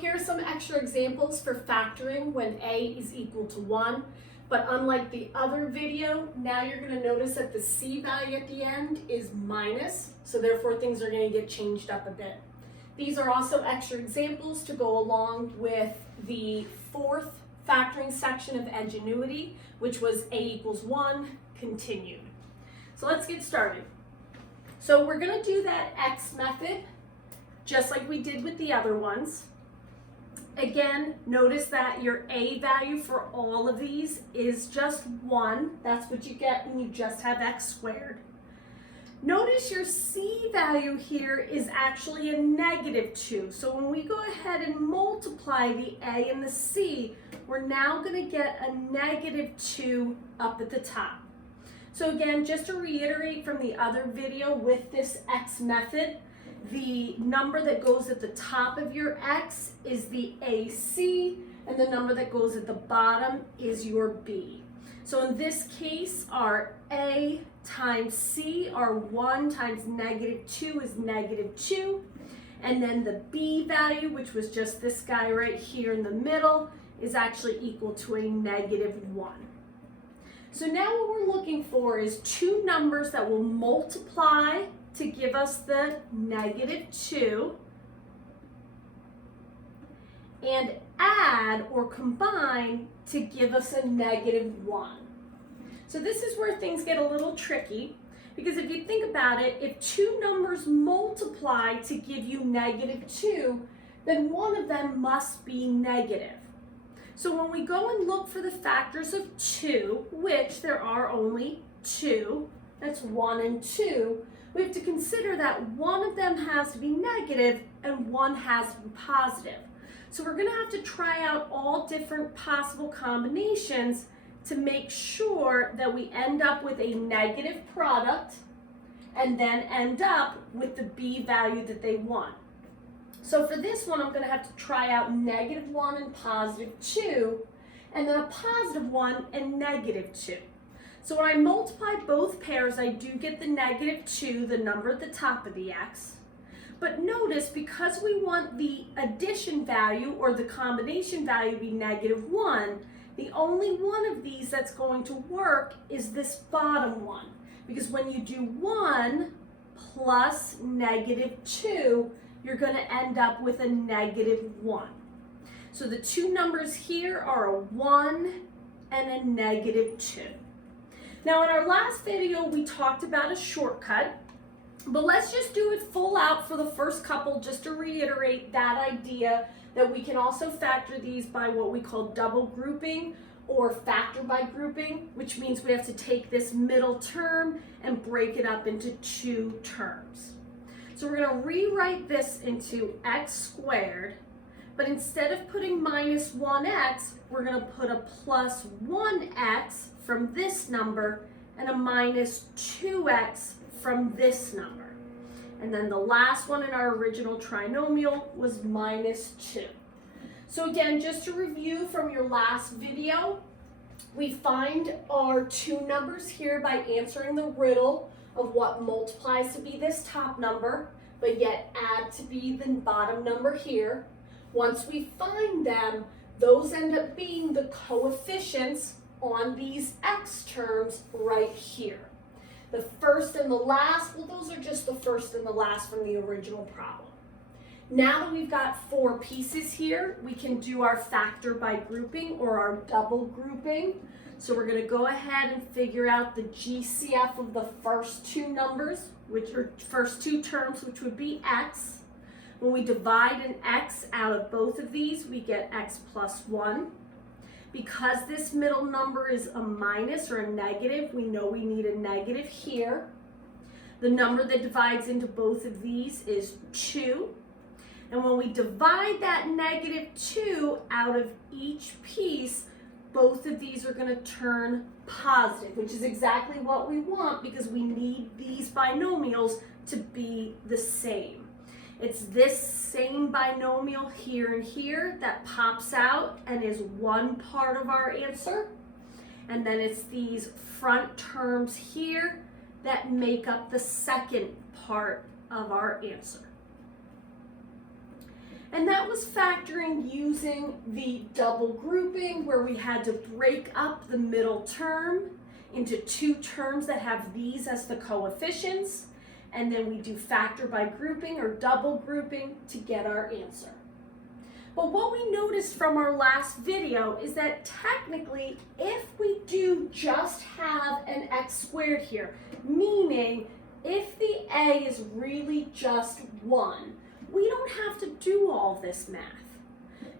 here are some extra examples for factoring when a is equal to 1. But unlike the other video, now you're going to notice that the c value at the end is minus, so therefore things are going to get changed up a bit. These are also extra examples to go along with the fourth factoring section of Edgenuity, which was a equals 1 continued. So let's get started. So we're going to do that x method just like we did with the other ones. Again, notice that your a value for all of these is just 1. That's what you get when you just have x squared. Notice your c value here is actually a -2. So when we go ahead and multiply the a and the c, we're now going to get a -2 up at the top. So again, just to reiterate from the other video with this x method, the number that goes at the top of your x is the AC, and the number that goes at the bottom is your B. So in this case, our A times C, our 1 times -2 is -2, and then the B value, which was just this guy right here in the middle, is actually equal to a -1. So now what we're looking for is two numbers that will multiply to give us the -2 and add or combine to give us a -1. So this is where things get a little tricky, because if you think about it, if two numbers multiply to give you -2, then one of them must be negative. So when we go and look for the factors of 2, which there are only 2, that's 1 and 2, we have to consider that one of them has to be negative and one has to be positive. So we're going to have to try out all different possible combinations to make sure that we end up with a negative product and then end up with the B value that they want. So for this one, I'm going to have to try out -1 and +2, and then a +1 and -2. So when I multiply both pairs, I do get the -2, the number at the top of the x. But notice, because we want the addition value or the combination value to be -1, the only one of these that's going to work is this bottom one. Because when you do 1 plus -2, you're going to end up with a -1. So the two numbers here are a 1 and a -2. Now in our last video, we talked about a shortcut, but let's just do it full out for the first couple just to reiterate that idea that we can also factor these by what we call double grouping or factor by grouping, which means we have to take this middle term and break it up into two terms. So we're going to rewrite this into x squared, but instead of putting -1x, we're going to put a +1x from this number and a -2x from this number. And then the last one in our original trinomial was -2. So again, just to review from your last video, we find our two numbers here by answering the riddle of what multiplies to be this top number, but yet add to be the bottom number here. Once we find them, those end up being the coefficients on these x terms right here. The first and the last, well, those are just the first and the last from the original problem. Now that we've got 4 pieces here, we can do our factor by grouping or our double grouping. So we're going to go ahead and figure out the GCF of the first two numbers, which are first two terms, which would be x. When we divide an x out of both of these, we get x plus 1. Because this middle number is a minus or a negative, we know we need a negative here. The number that divides into both of these is 2. And when we divide that -2 out of each piece, both of these are going to turn positive, which is exactly what we want because we need these binomials to be the same. It's this same binomial here and here that pops out and is one part of our answer. And then it's these front terms here that make up the second part of our answer. And that was factoring using the double grouping where we had to break up the middle term into two terms that have these as the coefficients. And then we do factor by grouping or double grouping to get our answer. But what we noticed from our last video is that technically, if we do just have an x squared here, meaning if the a is really just 1, we don't have to do all this math.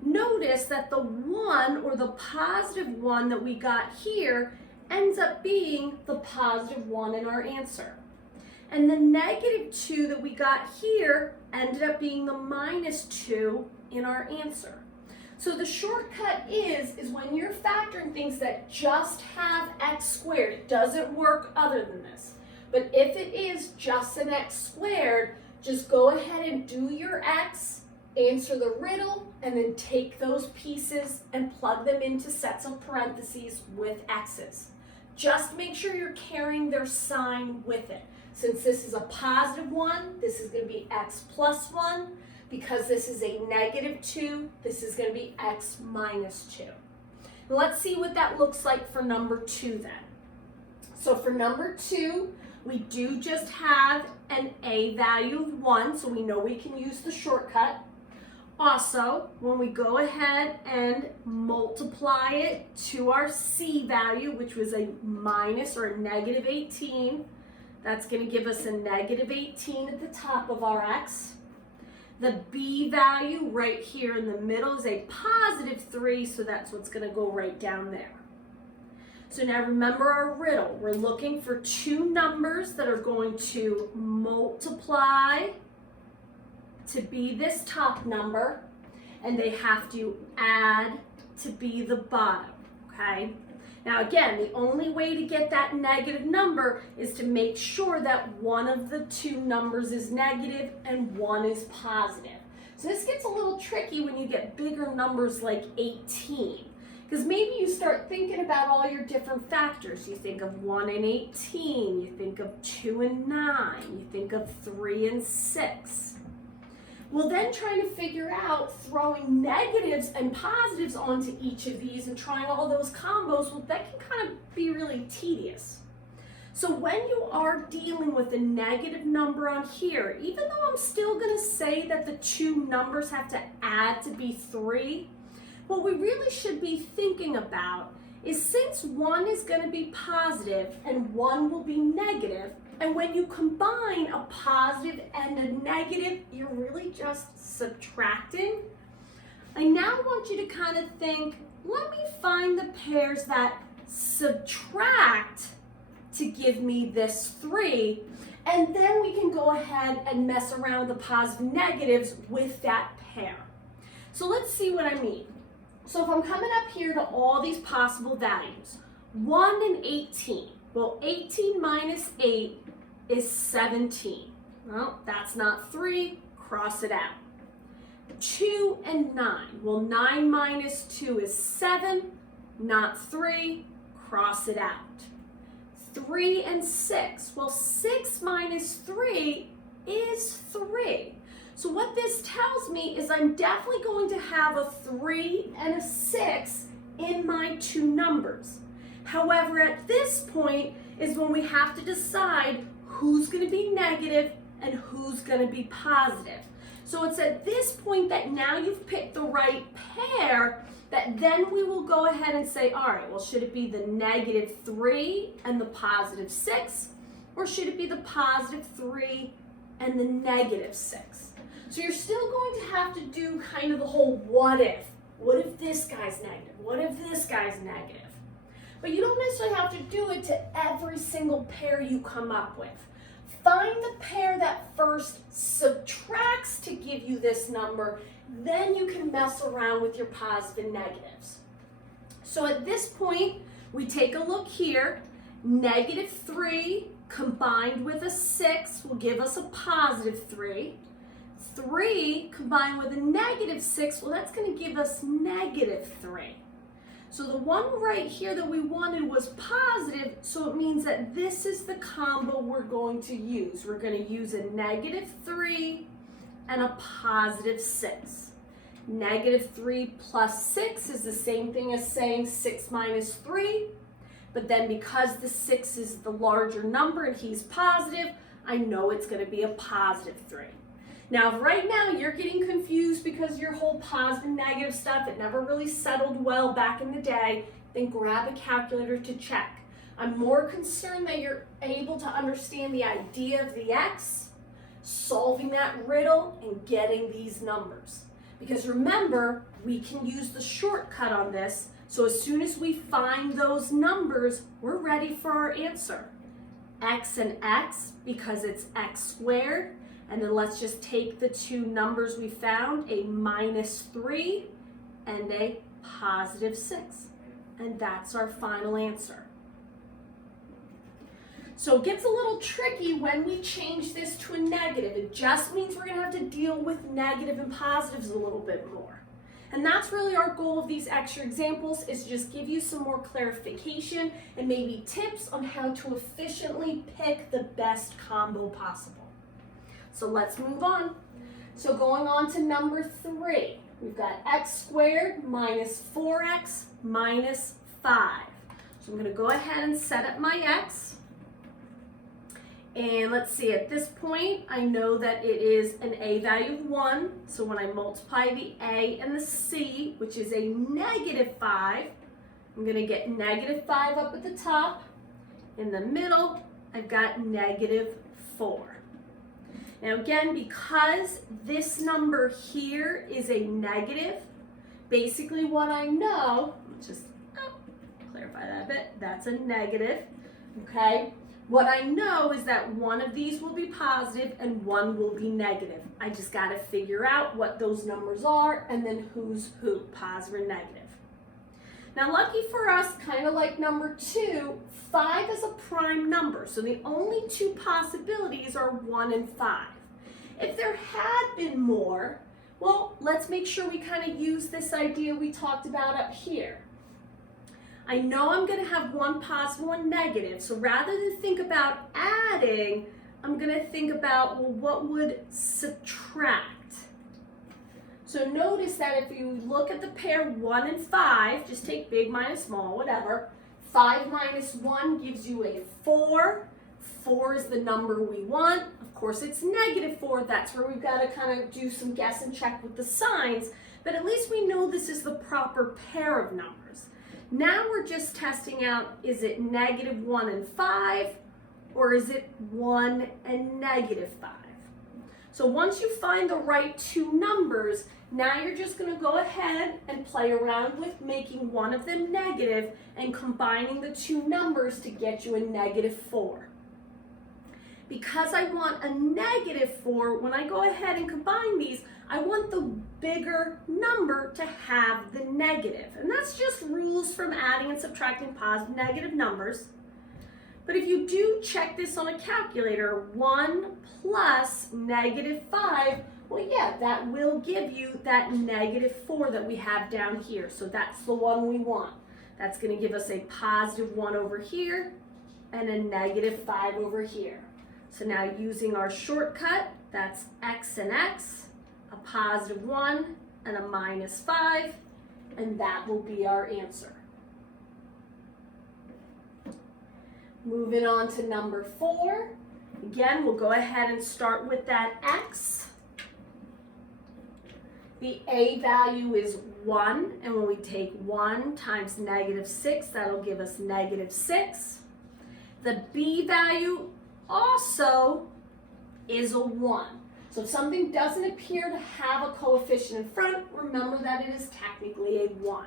Notice that the 1 or the positive 1 that we got here ends up being the positive 1 in our answer. And the negative 2 that we got here ended up being the minus 2 in our answer. So the shortcut is when you're factoring things that just have x squared, it doesn't work other than this. But if it is just an x squared, just go ahead and do your x, answer the riddle, and then take those pieces and plug them into sets of parentheses with x's. Just make sure you're carrying their sign with it. Since this is a positive 1, this is going to be x plus 1. Because this is a negative 2, this is going to be x minus 2. Let's see what that looks like for number 2 then. So for number 2, we do just have an a value of 1, so we know we can use the shortcut. Also, when we go ahead and multiply it to our c value, which was a minus or a negative 18, that's going to give us a negative 18 at the top of our x. The b value right here in the middle is a positive 3, so that's what's going to go right down there. So now remember our riddle. We're looking for two numbers that are going to multiply to be this top number, and they have to add to be the bottom, okay? Now again, the only way to get that negative number is to make sure that one of the two numbers is negative and one is positive. So this gets a little tricky when you get bigger numbers like 18. Because maybe you start thinking about all your different factors. You think of 1 and 18, you think of 2 and 9, you think of 3 and 6. Well, then trying to figure out throwing negatives and positives onto each of these and trying all those combos, well, that can kind of be really tedious. So when you are dealing with a negative number on here, even though I'm still going to say that the two numbers have to add to be 3, what we really should be thinking about is since one is going to be positive and one will be negative, and when you combine a positive and a negative, you're really just subtracting. I now want you to kind of think, let me find the pairs that subtract to give me this 3, and then we can go ahead and mess around with the positive negatives with that pair. So let's see what I mean. So if I'm coming up here to all these possible values, 1 and 18. Well, 18 minus 8 is 17. Well, that's not 3, cross it out. 2 and 9. Well, 9 minus 2 is 7, not 3, cross it out. 3 and 6. Well, 6 minus 3 is 3. So what this tells me is I'm definitely going to have a 3 and a 6 in my two numbers. However, at this point is when we have to decide who's going to be negative and who's going to be positive. So it's at this point that now you've picked the right pair that then we will go ahead and say, all right, well, should it be the negative 3 and the positive 6, or should it be the positive 3 and the negative 6? So you're still going to have to do kind of the whole what if. What if this guy's negative? What if this guy's negative? But you don't necessarily have to do it to every single pair you come up with. Find the pair that first subtracts to give you this number, then you can mess around with your positive and negatives. So at this point, we take a look here. Negative 3 combined with a 6 will give us a positive 3. 3 combined with a negative 6, well, that's going to give us negative 3. So the one right here that we wanted was positive, so it means that this is the combo we're going to use. We're going to use a negative 3 and a positive 6. Negative 3 plus 6 is the same thing as saying 6 minus 3. But then because the 6 is the larger number and he's positive, I know it's going to be a positive 3. Now, if right now you're getting confused because your whole positive negative stuff, it never really settled well back in the day, then grab a calculator to check. I'm more concerned that you're able to understand the idea of the x, solving that riddle, and getting these numbers. Because remember, we can use the shortcut on this, so as soon as we find those numbers, we're ready for our answer. X and x, because it's x squared, and then let's just take the two numbers we found, a minus 3 and a positive 6. And that's our final answer. So it gets a little tricky when we change this to a negative. It just means we're going to have to deal with negative and positives a little bit more. And that's really our goal of these extra examples, is to just give you some more clarification and maybe tips on how to efficiently pick the best combo possible. So let's move on. So going on to number 3, we've got x squared minus 4x minus 5. So I'm going to go ahead and set up my x. And let's see, at this point, I know that it is an a value of 1. So when I multiply the a and the c, which is a negative 5, I'm going to get negative 5 up at the top. In the middle, I've got negative 4. Now again, because this number here is a negative, basically what I know, let's just clarify that a bit, that's a negative, okay? What I know is that one of these will be positive and one will be negative. I just got to figure out what those numbers are and then who's who, positive or negative. Now lucky for us, kind of like number 2, 5 is a prime number. So the only two possibilities are 1 and 5. If there had been more, well, let's make sure we kind of use this idea we talked about up here. I know I'm going to have one positive, one negative, so rather than think about adding, I'm going to think about, well, what would subtract? So notice that if you look at the pair 1 and 5, just take big minus small, whatever, 5 minus 1 gives you a 4. 4 is the number we want. Of course, it's negative 4. That's where we've got to kind of do some guess and check with the signs, but at least we know this is the proper pair of numbers. Now we're just testing out, is it negative 1 and 5, or is it 1 and negative 5? So once you find the right two numbers, now you're just going to go ahead and play around with making one of them negative and combining the two numbers to get you a negative 4. Because I want a negative 4, when I go ahead and combine these, I want the bigger number to have the negative. And that's just rules from adding and subtracting positive and negative numbers. But if you do check this on a calculator, 1 plus negative 5, well, yeah, that will give you that negative 4 that we have down here. So that's the one we want. That's going to give us a positive 1 over here and a negative 5 over here. So now using our shortcut, that's x and x, a positive 1 and a minus 5, and that will be our answer. Moving on to number 4. Again, we'll go ahead and start with that x. The a value is 1, and when we take 1 times negative 6, that'll give us negative 6. The b value also is a 1. So if something doesn't appear to have a coefficient in front, remember that it is technically a 1.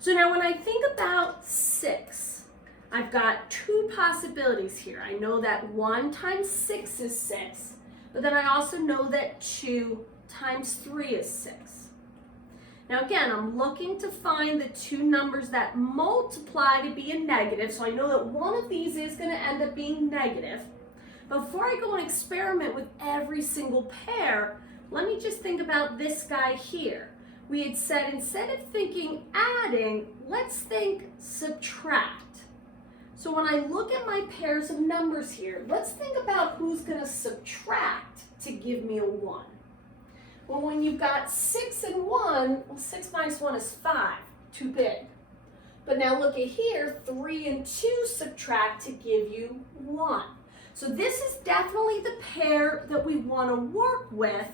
So now when I think about 6, I've got two possibilities here. I know that 1 times 6 is 6, but then I also know that 2 times 3 is 6. Now again, I'm looking to find the two numbers that multiply to be a negative, so I know that one of these is going to end up being negative. But before I go and experiment with every single pair, let me just think about this guy here. We had said instead of thinking adding, let's think subtract. So when I look at my pairs of numbers here, let's think about who's going to subtract to give me a 1. Well, when you've got 6 and 1, well, 6 minus 1 is 5, too big. But now look at here, 3 and 2 subtract to give you 1. So this is definitely the pair that we want to work with.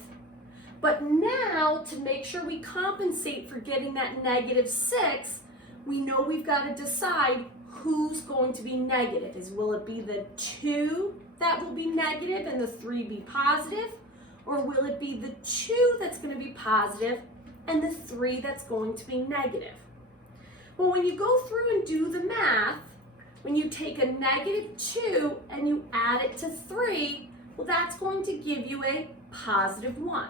But now, to make sure we compensate for getting that -6, we know we've got to decide who's going to be negative. Will it be the 2 that will be negative and the 3 be positive? Or will it be the 2 that's going to be positive and the 3 that's going to be negative? Well, when you go through and do the math, when you take a -2 and you add it to 3, well, that's going to give you a +1.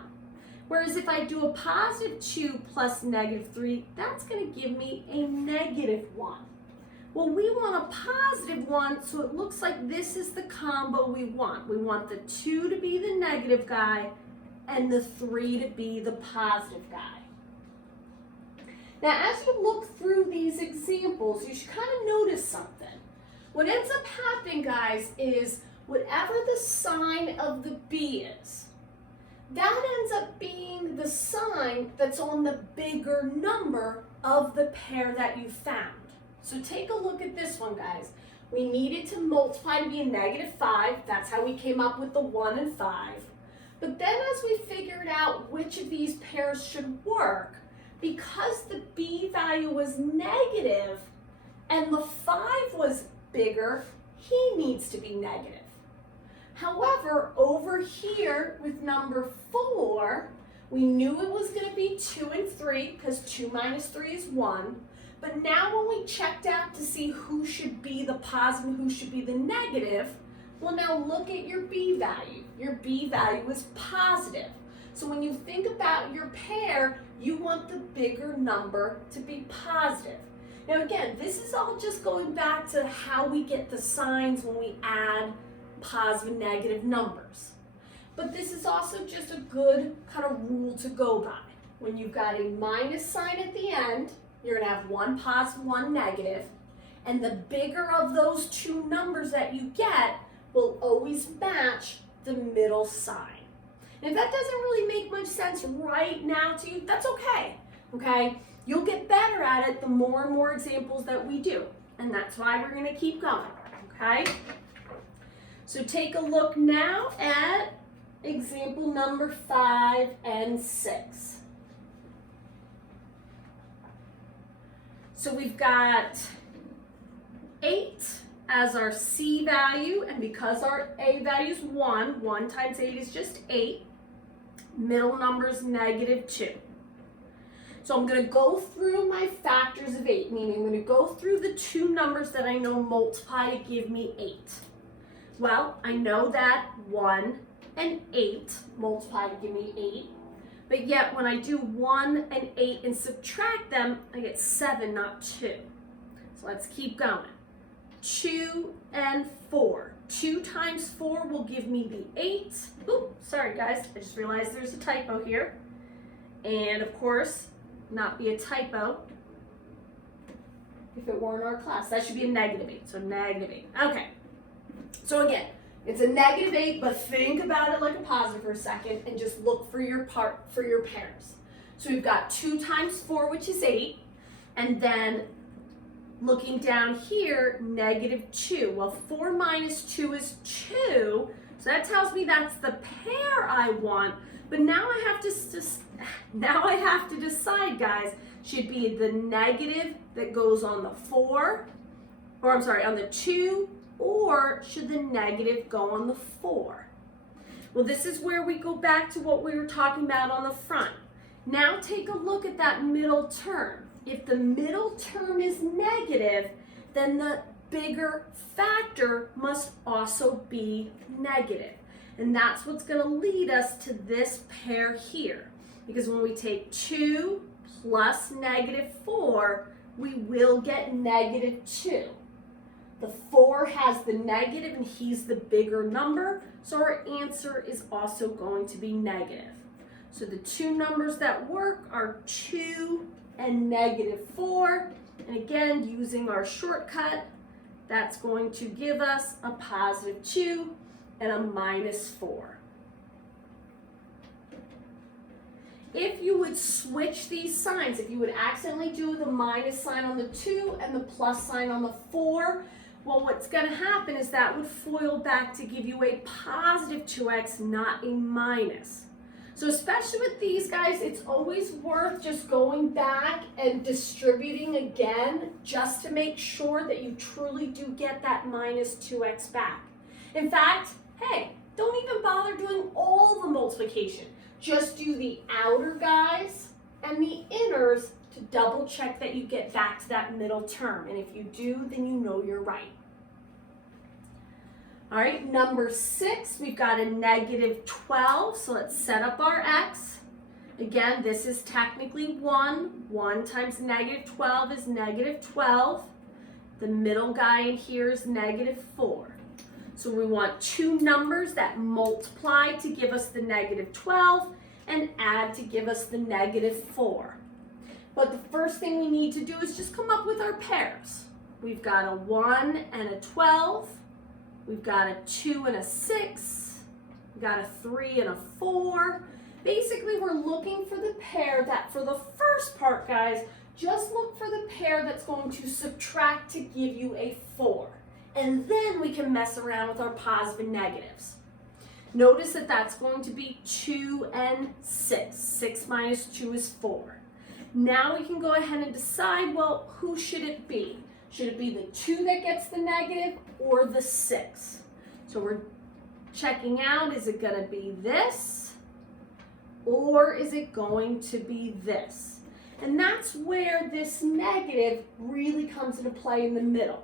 Whereas if I do a +2 plus -3, that's going to give me a -1. Well, we want a +1, so it looks like this is the combo we want. We want the 2 to be the negative guy and the 3 to be the positive guy. Now, as you look through these examples, you should kind of notice something. What ends up happening, guys, is whatever the sign of the B is, that ends up being the sign that's on the bigger number of the pair that you found. So take a look at this one, guys. We needed to multiply to be a -5. That's how we came up with the 1 and 5. But then as we figured out which of these pairs should work, because the B value was negative and the 5 was bigger, he needs to be negative. However, over here with number 4, we knew it was going to be 2 and 3 because 2 minus 3 is 1. But now when we checked out to see who should be the positive and who should be the negative, well, now look at your B value. Your B value is positive. So when you think about your pair, you want the bigger number to be positive. Now again, this is all just going back to how we get the signs when we add positive and negative numbers. But this is also just a good kind of rule to go by. When you've got a minus sign at the end, you're going to have one positive, one negative, and the bigger of those two numbers that you get will always match the middle sign. And if that doesn't really make much sense right now to you, that's okay, okay? You'll get better at it the more and more examples that we do, and that's why we're going to keep going, okay? So take a look now at example number 5 and 6. So we've got 8 as our C value, and because our A value is 1, 1 times 8 is just 8. Middle number is -2. So I'm going to go through my factors of 8, meaning I'm going to go through the two numbers that I know multiply to give me 8. Well, I know that 1 and 8 multiply to give me 8. But yet, when I do 1 and 8 and subtract them, I get 7, not 2. So let's keep going. 2 and 4. 2 times 4 will give me the 8. Ooh, sorry guys, I just realized there's a typo here. And of course, not be a typo if it weren't our class. That should be a -8, so -8. Okay, so again, it's a -8, but think about it like a positive for a second and just look for your pairs. So we've got 2 times 4, which is 8, and then looking down here, -2. Well, 4 minus 2 is 2, so that tells me that's the pair I want. But now I have to decide, guys, should be the negative that goes on the 4, or I'm sorry, on the 2, or should the negative go on the 4? Well, this is where we go back to what we were talking about on the front. Now take a look at that middle term. If the middle term is negative, then the bigger factor must also be negative. And that's what's going to lead us to this pair here. Because when we take 2 plus -4, we will get -2. The 4 has the negative and he's the bigger number, so our answer is also going to be negative. So the two numbers that work are 2 and -4. And again, using our shortcut, that's going to give us a +2 and a -4. if you would switch these signs, if you would accidentally do the minus sign on the 2 and the plus sign on the 4, well, what's going to happen is that would FOIL back to give you a positive 2x, not a minus. So especially with these guys, it's always worth just going back and distributing again just to make sure that you truly do get that minus 2x back. In fact, hey, don't even bother doing all the multiplication. Just do the outer guys and the inners to double check that you get back to that middle term. And if you do, then you know you're right. All right, number 6, we've got a negative 12, so let's set up our x. Again, this is technically 1. 1 times negative 12 is negative 12. The middle guy in here is negative 4. So we want two numbers that multiply to give us the negative 12 and add to give us the negative 4. But the first thing we need to do is just come up with our pairs. We've got a 1 and a 12. We've got a 2 and a 6, we've got a 3 and a 4. Basically, we're looking for the pair that, for the first part, guys, just look for the pair that's going to subtract to give you a 4. And then we can mess around with our positive and negatives. Notice that that's going to be 2 and 6. 6 minus 2 is 4. Now we can go ahead and decide, well, who should it be? Should it be the 2 that gets the negative or the 6? So we're checking out, is it going to be this or is it going to be this? And that's where this negative really comes into play in the middle.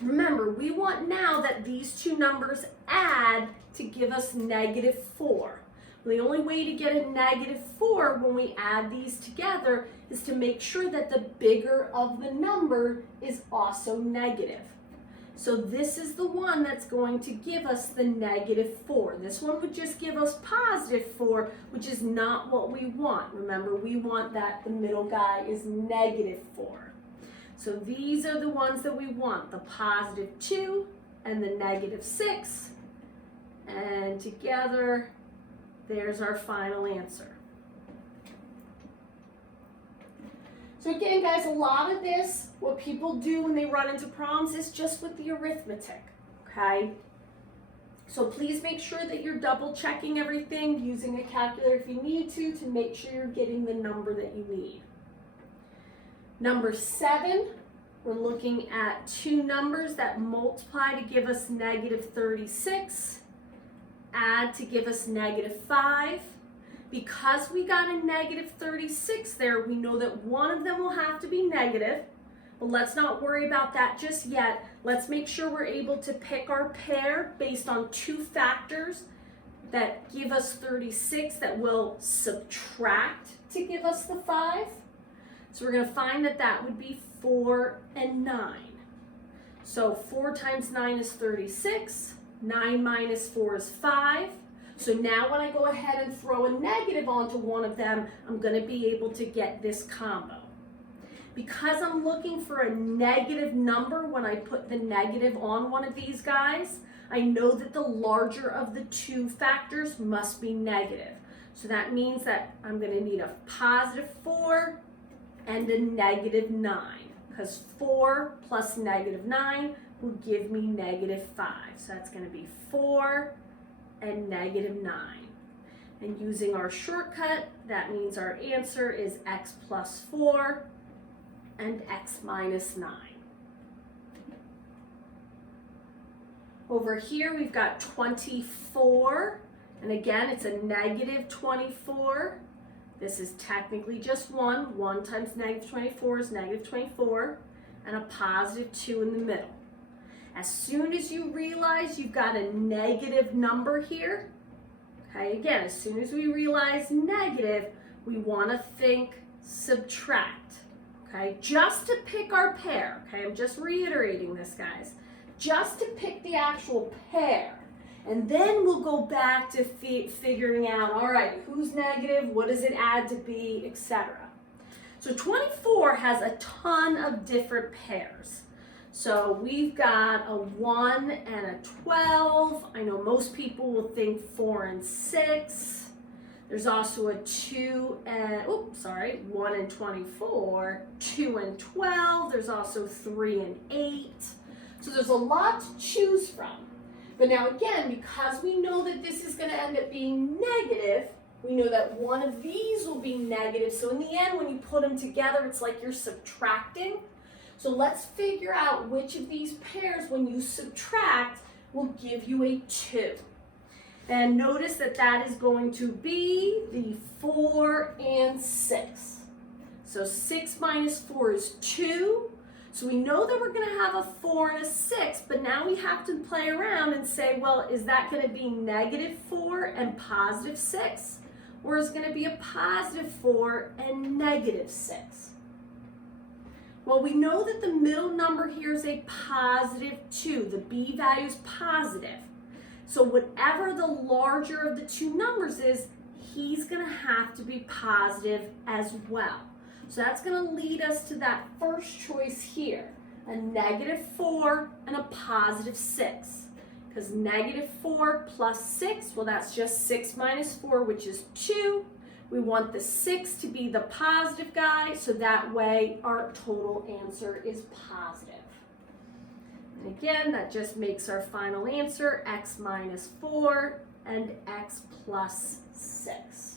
Remember, we want now that these two numbers add to give us negative 4. The only way to get a negative 4 when we add these together is to make sure that the bigger of the number is also negative. So this is the one that's going to give us the negative 4. This one would just give us positive 4, which is not what we want. Remember, we want that the middle guy is negative 4. So these are the ones that we want, the positive 2 and the negative 6. And together, there's our final answer. So again, guys, a lot of this, what people do when they run into problems is just with the arithmetic, okay? So please make sure that you're double checking everything, using a calculator if you need to make sure you're getting the number that you need. Number 7, we're looking at two numbers that multiply to give us negative 36, add to give us negative 5. Because we got a negative 36 there, we know that one of them will have to be negative, but let's not worry about that just yet. Let's make sure we're able to pick our pair based on two factors that give us 36 that will subtract to give us the 5. So we're going to find that that would be 4 and 9. So 4 times 9 is 36. 9 minus 4 is 5. So now when I go ahead and throw a negative onto one of them, I'm going to be able to get this combo. Because I'm looking for a negative number when I put the negative on one of these guys, I know that the larger of the two factors must be negative. So that means that I'm going to need a positive 4 and a negative 9, because 4 plus negative 9 will give me negative 5. So that's going to be 4 and negative 9. And using our shortcut, that means our answer is x plus 4 and x minus 9. Over here, we've got 24. And again, it's a negative 24. This is technically just 1. 1 times negative 24 is negative 24. And a positive 2 in the middle. As soon as you realize you've got a negative number here, okay, again, as soon as we realize negative, we want to think subtract, okay, just to pick our pair, okay, I'm just reiterating this, guys, just to pick the actual pair, and then we'll go back to figuring out, all right, who's negative, what does it add to be, etc. So 24 has a ton of different pairs. So we've got a 1 and a 12. I know most people will think 4 and 6. There's also a 1 and 24, 2 and 12. There's also 3 and 8. So there's a lot to choose from. But now again, because we know that this is going to end up being negative, we know that one of these will be negative. So in the end, when you put them together, it's like you're subtracting. So let's figure out which of these pairs, when you subtract, will give you a 2. And notice that that is going to be the 4 and 6. So 6 minus 4 is 2. So we know that we're going to have a 4 and a 6, but now we have to play around and say, well, is that going to be negative 4 and positive 6? Or is it going to be a positive 4 and negative 6? Well, we know that the middle number here is a positive 2. The b value is positive. So whatever the larger of the two numbers is, he's going to have to be positive as well. So that's going to lead us to that first choice here, a negative 4 and a positive 6. Because negative 4 plus 6, well, that's just 6 minus 4, which is 2. We want the 6 to be the positive guy, so that way our total answer is positive. And again, that just makes our final answer x minus 4 and x plus 6.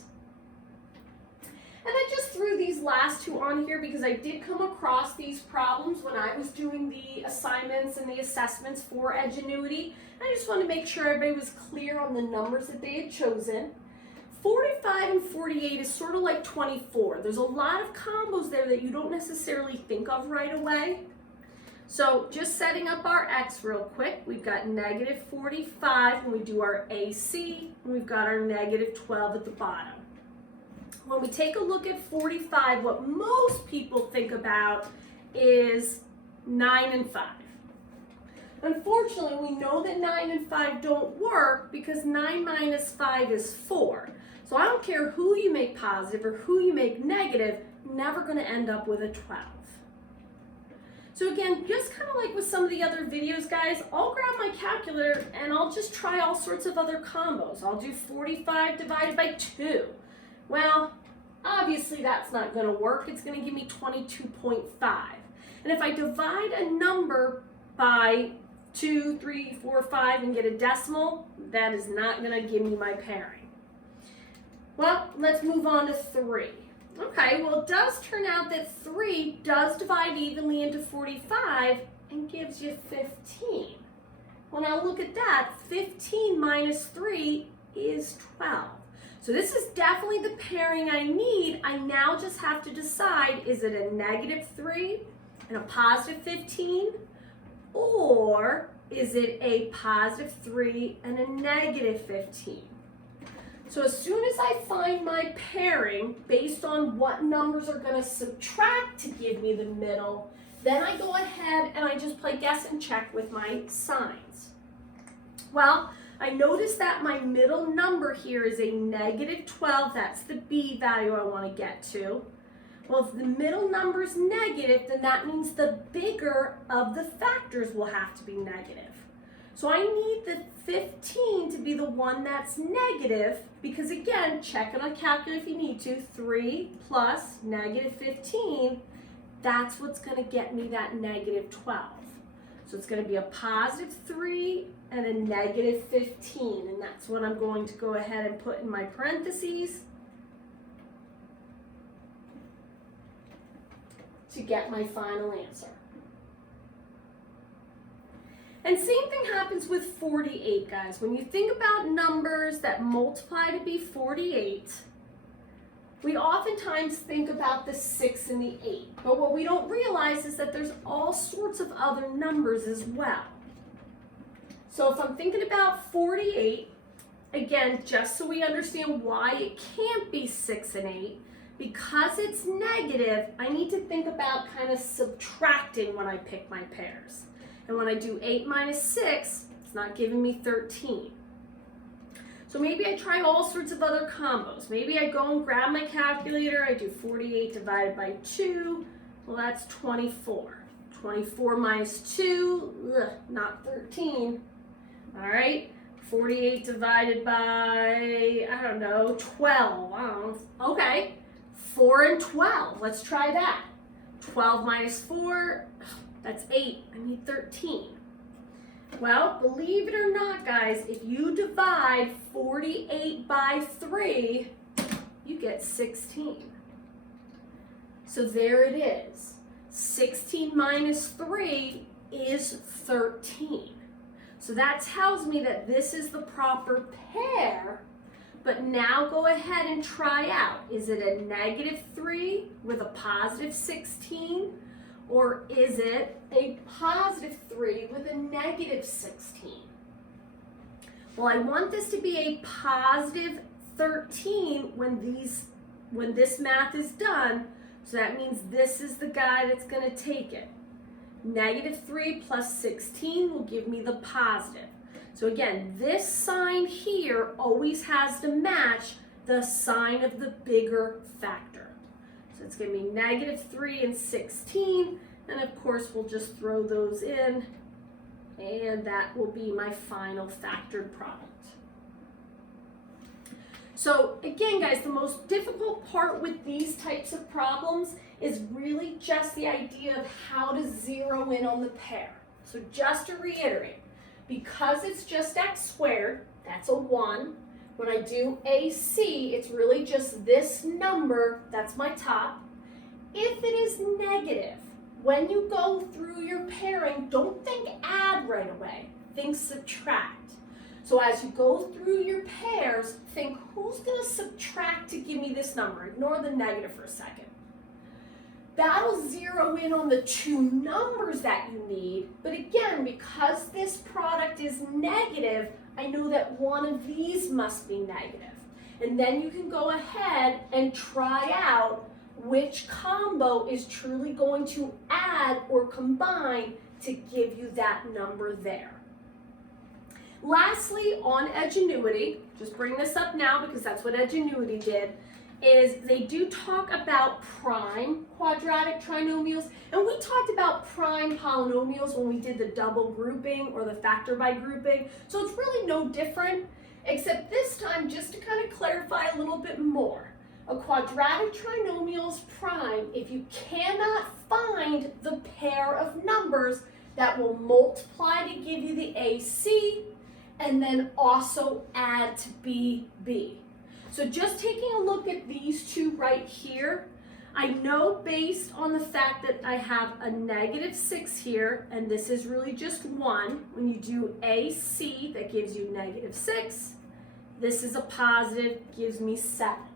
And I just threw these last two on here because I did come across these problems when I was doing the assignments and the assessments for Edgenuity. I just wanted to make sure everybody was clear on the numbers that they had chosen. 45 and 48 is sort of like 24. There's a lot of combos there that you don't necessarily think of right away. So just setting up our x real quick, we've got negative 45 when we do our AC, and we've got our negative 12 at the bottom. When we take a look at 45, what most people think about is 9 and 5. Unfortunately, we know that 9 and 5 don't work because 9 minus 5 is 4. So I don't care who you make positive or who you make negative, never going to end up with a 12. So again, just kind of like with some of the other videos, guys, I'll grab my calculator and I'll just try all sorts of other combos. I'll do 45 divided by 2. Well, obviously that's not going to work. It's going to give me 22.5. And if I divide a number by 2, 3, 4, 5 and get a decimal, that is not going to give me my pairing. Well, let's move on to 3. Okay, well it does turn out that 3 does divide evenly into 45 and gives you 15. Well, now look at that. 15 minus 3 is 12. So this is definitely the pairing I need. I now just have to decide, is it a negative 3 and a positive 15? Or is it a positive 3 and a negative 15? So as soon as I find my pairing based on what numbers are going to subtract to give me the middle, then I go ahead and I just play guess and check with my signs. Well, I notice that my middle number here is a negative 12. That's the b value I want to get to. Well, if the middle number is negative, then that means the bigger of the factors will have to be negative. So I need the 15 to be the one that's negative because, again, check it on a calculator if you need to. 3 plus negative 15, that's what's going to get me that negative 12. So it's going to be a positive 3 and a negative 15, and that's what I'm going to go ahead and put in my parentheses to get my final answer. And same thing happens with 48, guys. When you think about numbers that multiply to be 48, we oftentimes think about the 6 and the 8. But what we don't realize is that there's all sorts of other numbers as well. So if I'm thinking about 48, again, just so we understand why it can't be 6 and 8, because it's negative, I need to think about kind of subtracting when I pick my pairs. And when I do 8 minus 6, it's not giving me 13. So maybe I try all sorts of other combos. Maybe I go and grab my calculator, I do 48 divided by 2, well that's 24. 24 minus 2, not 13. All right, 48 divided by, I don't know, 12. I don't know. Okay, 4 and 12. Let's try that. 12 minus 4, that's 8. I need 13. Well, believe it or not, guys, if you divide 48 by 3, you get 16. So there it is. 16 minus 3 is 13. So that tells me that this is the proper pair, but now go ahead and try out. Is it a -3 with a +16, or is it a +3 with a -16? Well, I want this to be a +13 when this math is done, so that means this is the guy that's going to take it. -3 plus 16 will give me the positive. So again, this sign here always has to match the sign of the bigger factor. So it's going to be -3 and 16, and of course we'll just throw those in, and that will be my final factored product. So again, guys, the most difficult part with these types of problems is really just the idea of how to zero in on the pair. So just to reiterate, because it's just x squared, that's a 1. When I do AC, it's really just this number, that's my top. If it is negative, when you go through your pairing, don't think add right away, think subtract. So as you go through your pairs, think who's going to subtract to give me this number. Ignore the negative for a second. That'll zero in on the two numbers that you need, but again, because this product is negative, I know that one of these must be negative. And then you can go ahead and try out which combo is truly going to add or combine to give you that number there. Lastly, on Edgenuity, just bring this up now because that's what Edgenuity did, is they do talk about prime quadratic trinomials, and we talked about prime polynomials when we did the double grouping or the factor by grouping, so it's really no different, except this time, just to kind of clarify a little bit more. A quadratic trinomial's prime if you cannot find the pair of numbers that will multiply to give you the AC and then also add to BB. So just taking a look at these two right here, I know based on the fact that I have a -6 here, and this is really just 1, when you do AC, that gives you -6. This is a positive, gives me 7.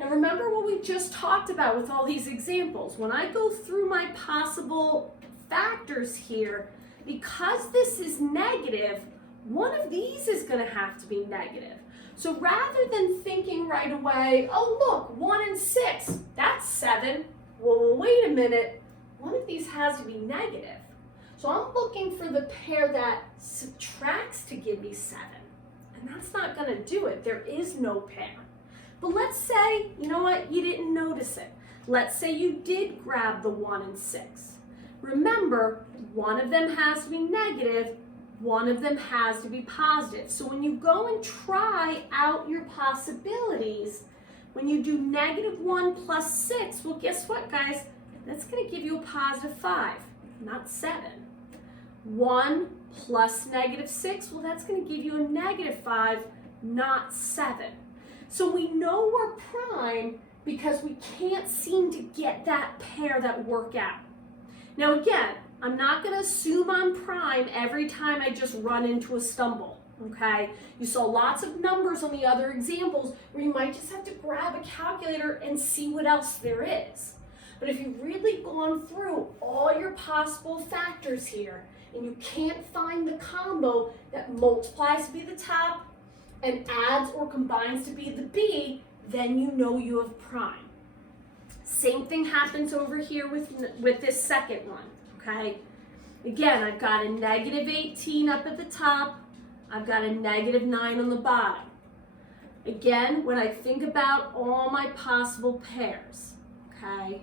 Now remember what we just talked about with all these examples. When I go through my possible factors here, because this is negative, one of these is going to have to be negative. So rather than thinking right away, oh look, 1 and 6, that's 7. Well, wait a minute, one of these has to be negative. So I'm looking for the pair that subtracts to give me 7. And that's not going to do it. There is no pair. But let's say, you know what, you didn't notice it. Let's say you did grab the 1 and 6. Remember, one of them has to be negative, one of them has to be positive. So when you go and try out your possibilities, when you do -1 plus 6, well, guess what, guys? That's going to give you a +5, not 7. 1 plus -6, well, that's going to give you a -5, not 7. So we know we're prime because we can't seem to get that pair that work out. Now again, I'm not going to assume I'm prime every time I just run into a stumble, okay? You saw lots of numbers on the other examples where you might just have to grab a calculator and see what else there is. But if you've really gone through all your possible factors here and you can't find the combo that multiplies to be the top and adds or combines to be the B, then you know you have prime. Same thing happens over here with this second one, okay? Again, I've got a -18 up at the top. I've got a -9 on the bottom. Again, when I think about all my possible pairs, okay?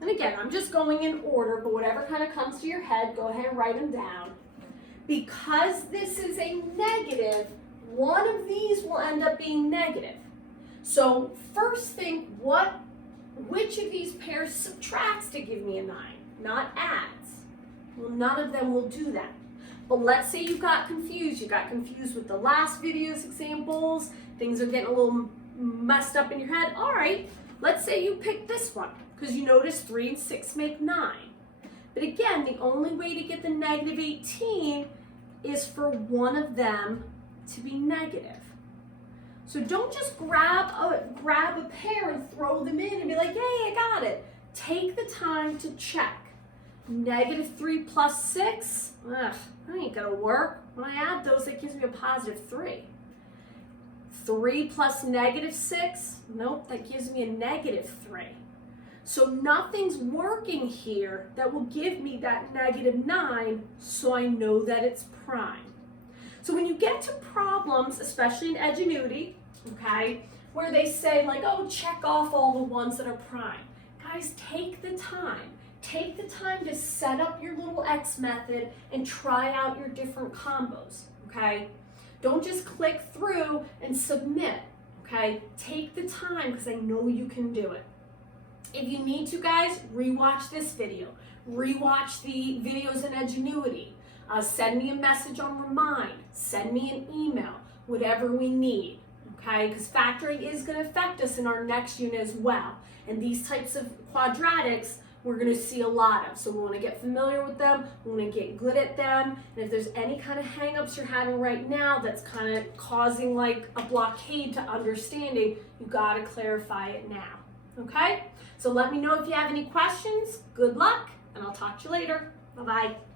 And again, I'm just going in order, but whatever kind of comes to your head, go ahead and write them down. Because this is a negative, one of these will end up being negative. So first think, which of these pairs subtracts to give me a 9, not adds? Well, none of them will do that. But let's say you got confused. You got confused with the last video's examples. Things are getting a little messed up in your head. All right, let's say you picked this one because you noticed 3 and 6 make 9. But again, the only way to get the negative 18 is for one of them to be negative. So don't just grab a pair and throw them in and be like, hey, I got it. Take the time to check. Negative 3 plus 6, ugh, that ain't gonna work. When I add those, that gives me a positive 3. 3 plus negative 6, nope, that gives me a negative 3. So nothing's working here that will give me that negative 9, so I know that it's prime. So when you get to problems, especially in Edgenuity, okay, where they say like, oh, check off all the ones that are prime. Guys, take the time. Take the time to set up your little X method and try out your different combos, okay? Don't just click through and submit, okay? Take the time because I know you can do it. If you need to, guys, rewatch this video. Rewatch the videos in Edgenuity. Send me a message on Remind. Send me an email, whatever we need, okay? Because factoring is going to affect us in our next unit as well. And these types of quadratics, we're going to see a lot of. So we want to get familiar with them. We want to get good at them. And if there's any kind of hang-ups you're having right now that's kind of causing like a blockade to understanding, you got to clarify it now. Okay? So let me know if you have any questions. Good luck, and I'll talk to you later. Bye-bye.